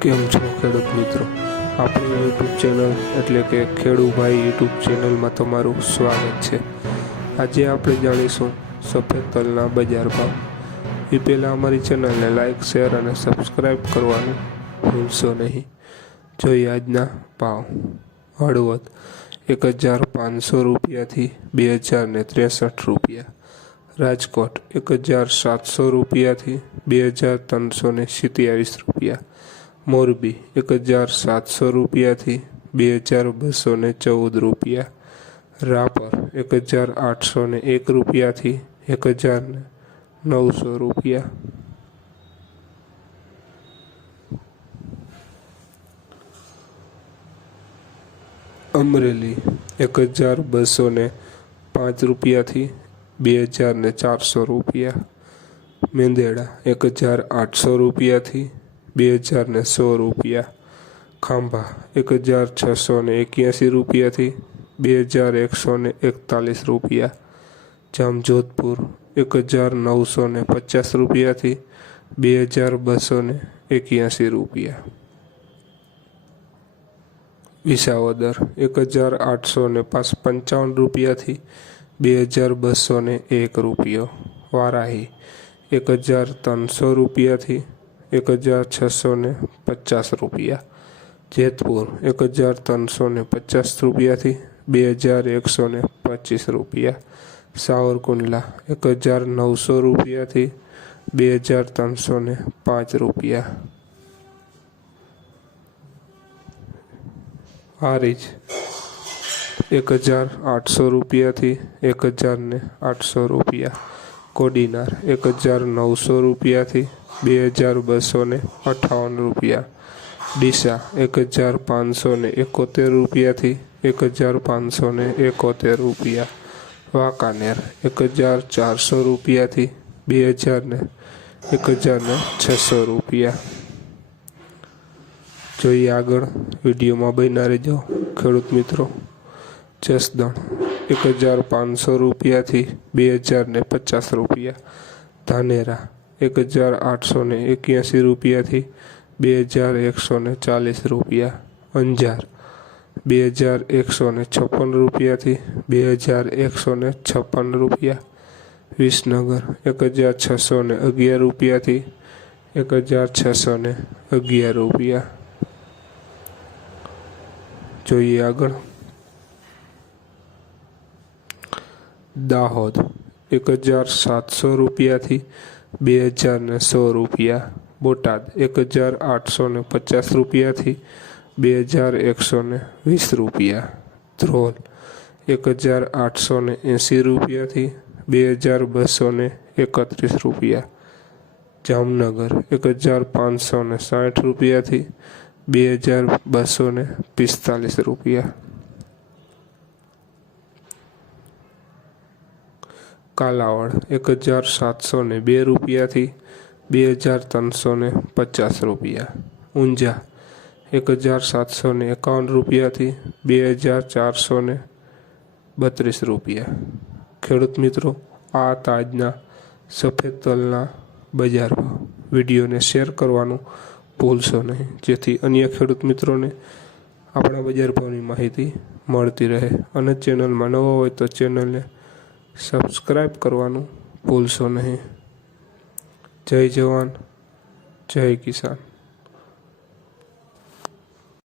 કેમ છો ખેડૂત મિત્રો? આપણી યુટ્યુબ ચેનલ એટલે કે ખેડૂભાઈ યુટ્યુબ ચેનલમાં તમારું સ્વાગત છે. આજે આપણે જાણીશું સફેદ તલના બજાર ભાવ એ પહેલાં અમારી ચેનલને લાઇક શેર અને સબસ્ક્રાઈબ કરવાનું ભૂલશો નહીં. જોઈએ આજના ભાવ હળવદ. એક હજાર પાંચસો રૂપિયાથી બે હજાર ને ત્રેસઠ રૂપિયા. રાજકોટ. એક હજાર સાતસો રૂપિયાથી બે હજાર ત્રણસો ને સિત્યાવીસ રૂપિયા. મોરબી એક હજાર સાતસો રૂપિયાથી બે હજાર બસો ને ચૌદ રૂપિયા. રાપર એક હજાર આઠસો ને એક રૂપિયાથી એક હજાર નવસો રૂપિયા. અમરેલી એક હજાર બસો ને પાંચ રૂપિયાથી બે હજાર ને ચારસો રૂપિયા. મેંદેડા એક હજાર આઠસો રૂપિયાથી બે હજાર ને સો રૂપિયા. ખાંભા, એક હજાર છસો ને એક્યાસી રૂપિયાથી બે હજાર એકસો ને એકતાલીસ રૂપિયા. જામજોધપુર, એક હજાર નવસો ને પચાસ રૂપિયાથી બે હજાર બસો ને એક્યાસી રૂપિયા. વિસાવદર, એક હજાર આઠસો ને પાસ પંચાવન રૂપિયાથી બે હજાર બસો ને એક રૂપિયો. વારાહી, એક હજાર ત્રણસો રૂપિયાથી એક હજાર છસો ને પચાસ રૂપિયા જેતપુર એક હજાર ત્રણસો ને પચાસ રૂપિયાથી બે હજાર એકસો ને પચીસ રૂપિયા સાવરકુંડલા એક હજાર નવસો રૂપિયાથી બે હજાર ત્રણસો ને પાંચ રૂપિયા હારીજ એક હજાર આઠસો રૂપિયાથી એક હજાર ને આઠસો રૂપિયા કોડીનાર એક હજાર નવસો રૂપિયાથી બે હજાર બસો ને અઠાવન રૂપિયા. ડીસા એક હજાર પાંચસો ને એકોતેર રૂપિયાથી એક હજાર પાંચસો ને એકોતેર રૂપિયા. વાંકાનેર એક હજાર ચારસો રૂપિયાથી બે હજાર ને એક હજાર ને છસો રૂપિયા. જોઈએ આગળ વિડીયોમાં બન્યા રહેજો, ખેડૂત મિત્રો. જસદણ એક હજાર પાંચસો રૂપિયાથી બે હજાર ને પચાસ રૂપિયા. ધાનેરા એક હજાર આઠસો ને એક્યાસી રૂપિયાથી બે હજાર એકસો ને ચાલીસ રૂપિયા અંજાર બે હજાર એકસો ને છપ્પન રૂપિયાથી બે હજાર એકસો ને છપ્પન રૂપિયા વિસનગર એક હજાર છસો ને અગિયાર રૂપિયાથી એક હજાર છસો ને અગિયાર રૂપિયા જોઈએ આગળ. દાહોદ, એક હજાર સાતસો રૂપિયાથી બે હજાર ને સો રૂપિયા, બોટાદ એક હજાર આઠસો ને પચાસ રૂપિયાથી બે હજાર એકસો ને વીસ રૂપિયા, ધ્રોલ એક હજાર આઠસો ને એંસી રૂપિયાથી બે હજાર બસો ને એકત્રીસ રૂપિયા, જામનગર એક હજાર પાંચસો ને સાઠ રૂપિયાથી બે હજાર બસો ને પિસ્તાલીસ રૂપિયા કાલાવડ એક હજાર સાતસો ને બે રૂપિયાથી બે હજાર ત્રણસો ને પચાસ રૂપિયા. ઊંઝા એક હજાર સાતસો ને એકાવન રૂપિયાથી બે હજાર ચારસો ને બત્રીસ રૂપિયા. ખેડૂત મિત્રો, આ તાજના સફેદ તલના બજાર વિડીયોને શેર કરવાનું ભૂલશો નહીં. જેથી અન્ય ખેડૂત મિત્રોને આપણા બજાર ભાવની માહિતી મળતી રહે. અને ચેનલમાં નવા હોય તો ચેનલને સબસ્ક્રાઈબ કરવાનું ભૂલશો નહીં. જય જવાન જય કિસાન.